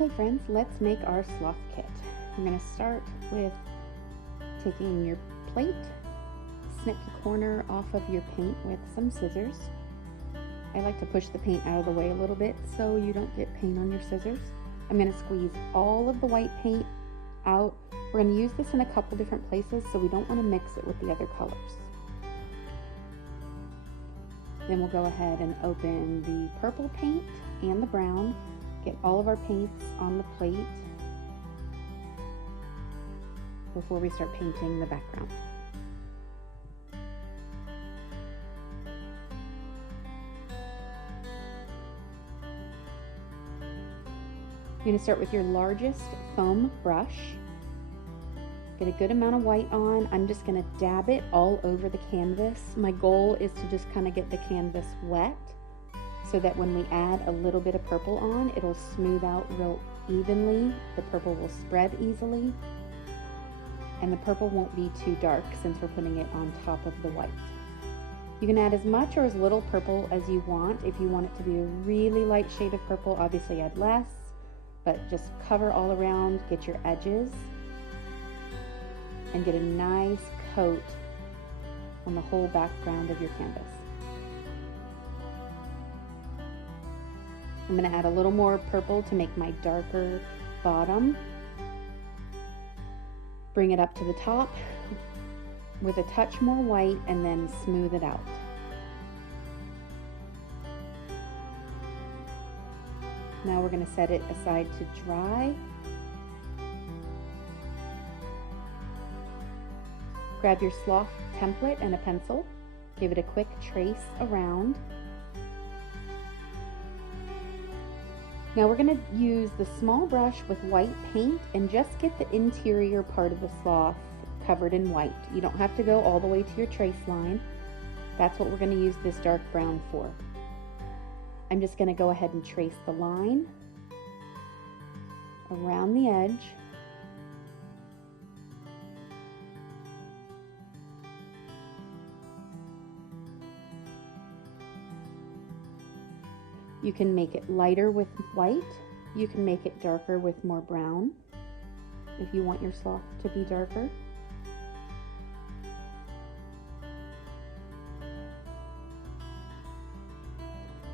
Okay friends, let's make our sloth kit. I'm going to start with taking your plate, snip the corner off of your paint with some scissors. I like to push the paint out of the way a little bit so you don't get paint on your scissors. I'm going to squeeze all of the white paint out. We're going to use this in a couple different places, so we don't want to mix it with the other colors. Then we'll go ahead and open the purple paint and the brown. Get all of our paints on the plate before we start painting the background. You're going to start with your largest foam brush. Get a good amount of white on. I'm just going to dab it all over the canvas. My goal is to just kind of get the canvas wet, so that when we add a little bit of purple on, it'll smooth out real evenly. The purple will spread easily, and the purple won't be too dark since we're putting it on top of the white. You can add as much or as little purple as you want. If you want it to be a really light shade of purple, obviously add less, but just cover all around, get your edges, and get a nice coat on the whole background of your canvas. I'm going to add a little more purple to make my darker bottom. Bring it up to the top with a touch more white and then smooth it out. Now we're going to set it aside to dry. Grab your sloth template and a pencil. Give it a quick trace around. Now we're going to use the small brush with white paint and just get the interior part of the sloth covered in white. You don't have to go all the way to your trace line. That's what we're going to use this dark brown for. I'm just going to go ahead and trace the line around the edge. You can make it lighter with white. You can make it darker with more brown if you want your sloth to be darker.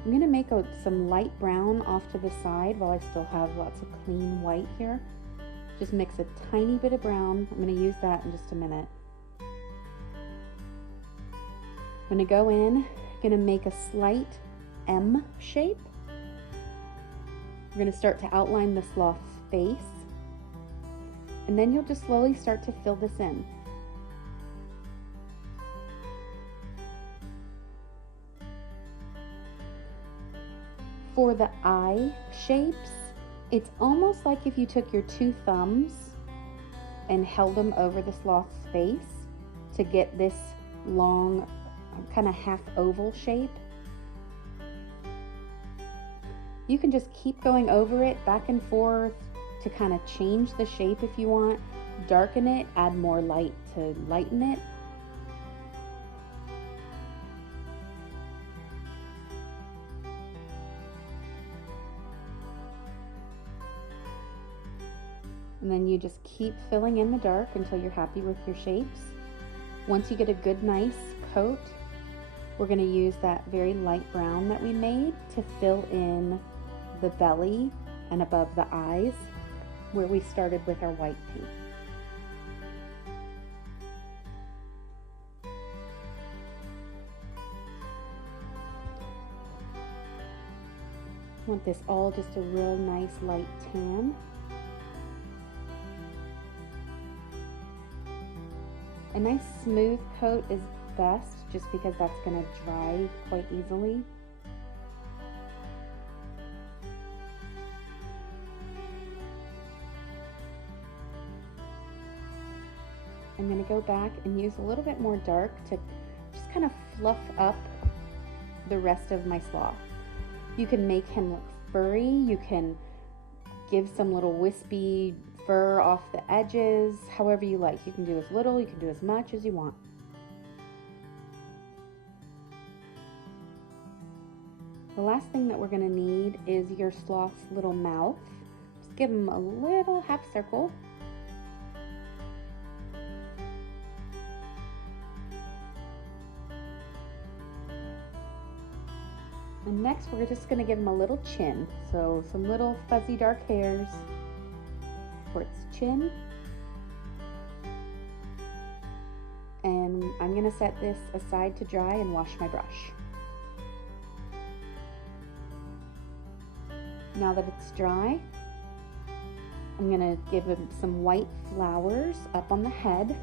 I'm going to make some light brown off to the side while I still have lots of clean white here. Just mix a tiny bit of brown. I'm going to use that in just a minute. I'm going to go in, going to make a slight M shape. We're going to start to outline the sloth's face, and then you'll just slowly start to fill this in. For the eye shapes, it's almost like if you took your two thumbs and held them over the sloth's face to get this long, kind of half oval shape. You can just keep going over it back and forth to kind of change the shape if you want. Darken it, add more light to lighten it. And then you just keep filling in the dark until you're happy with your shapes. Once you get a good, nice coat, we're going to use that very light brown that we made to fill in the belly and above the eyes where we started with our white paint. I want this all just a real nice light tan. A nice smooth coat is best just because that's going to dry quite easily. I'm going to go back and use a little bit more dark to just kind of fluff up the rest of my sloth. You can make him look furry, you can give some little wispy fur off the edges, however you like. You can do as little, you can do as much as you want. The last thing that we're going to need is your sloth's little mouth. Just Just give them a little half circle. And next we're just going to give him a little chin. So some little fuzzy dark hairs for its chin. And I'm going to set this aside to dry and wash my brush. Now that it's dry, I'm going to give him some white flowers up on the head.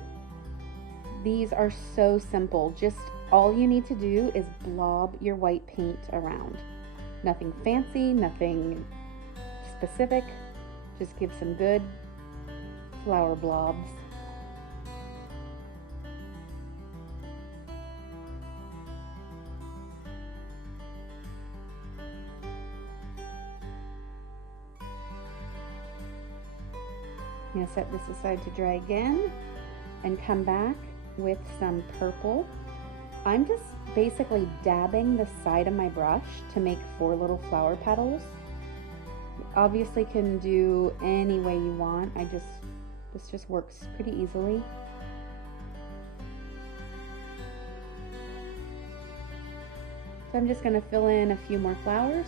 These are so simple. Just all you need to do is blob your white paint around. Nothing fancy, nothing specific. Just give some good flower blobs. I'm going to set this aside to dry again and come back with some purple. I'm just basically dabbing the side of my brush to make 4 little flower petals. You obviously can do any way you want. This just works pretty easily. So I'm just going to fill in a few more flowers.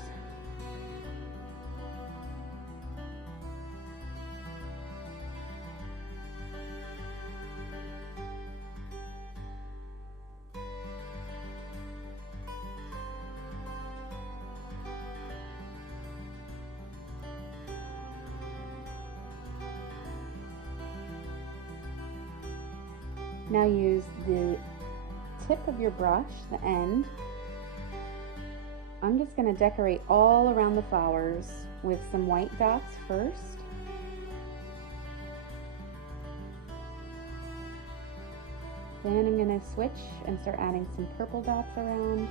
Now use the tip of your brush, the end. I'm just going to decorate all around the flowers with some white dots first. Then I'm going to switch and start adding some purple dots around.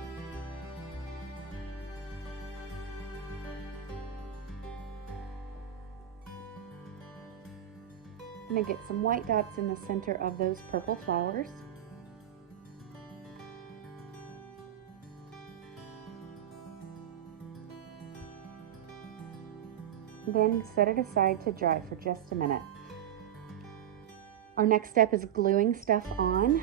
I'm going to get some white dots in the center of those purple flowers. Then set it aside to dry for just a minute. Our next step is gluing stuff on.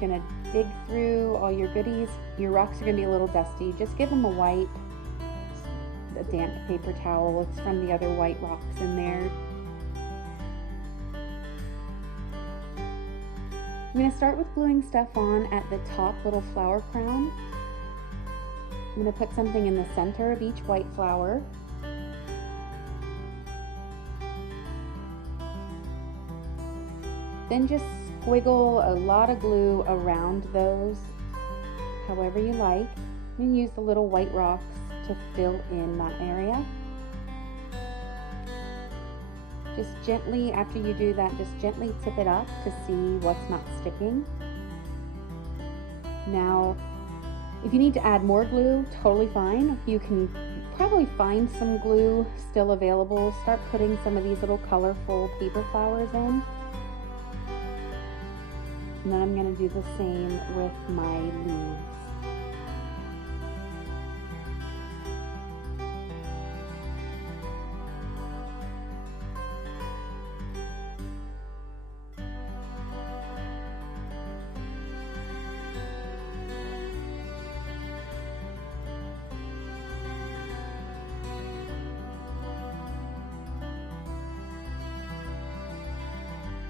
Gonna dig through all your goodies. Your rocks are gonna be a little dusty. Just give them a wipe. A damp paper towel. It's from the other white rocks in there. I'm going to start with gluing stuff on at the top little flower crown. I'm going to put something in the center of each white flower. Then just squiggle a lot of glue around those, however you like. And use the little white rocks to fill in that area. Just gently, after you do that, just gently tip it up to see what's not sticking. Now, if you need to add more glue, totally fine. You can probably find some glue still available. Start putting some of these little colorful paper flowers in. And then I'm going to do the same with my leaves.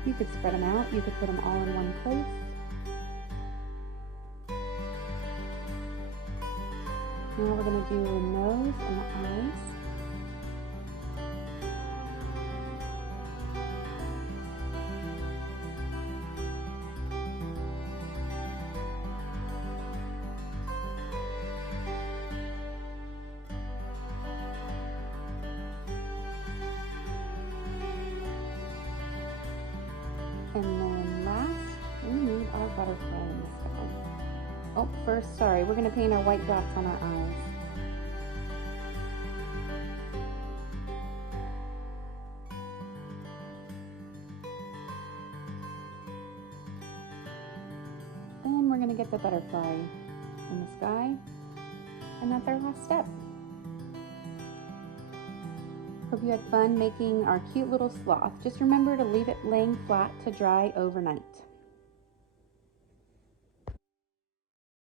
You could spread them out, you could put them all in one place. Now we're going to do the nose and the eyes. And then last, we need our butterfly in the sky. Oh, first, sorry, we're going to paint our white dots on our eyes. Then we're going to get the butterfly in the sky, and that's our last step. Hope you had fun making our cute little sloth. Just remember to leave it laying flat to dry overnight.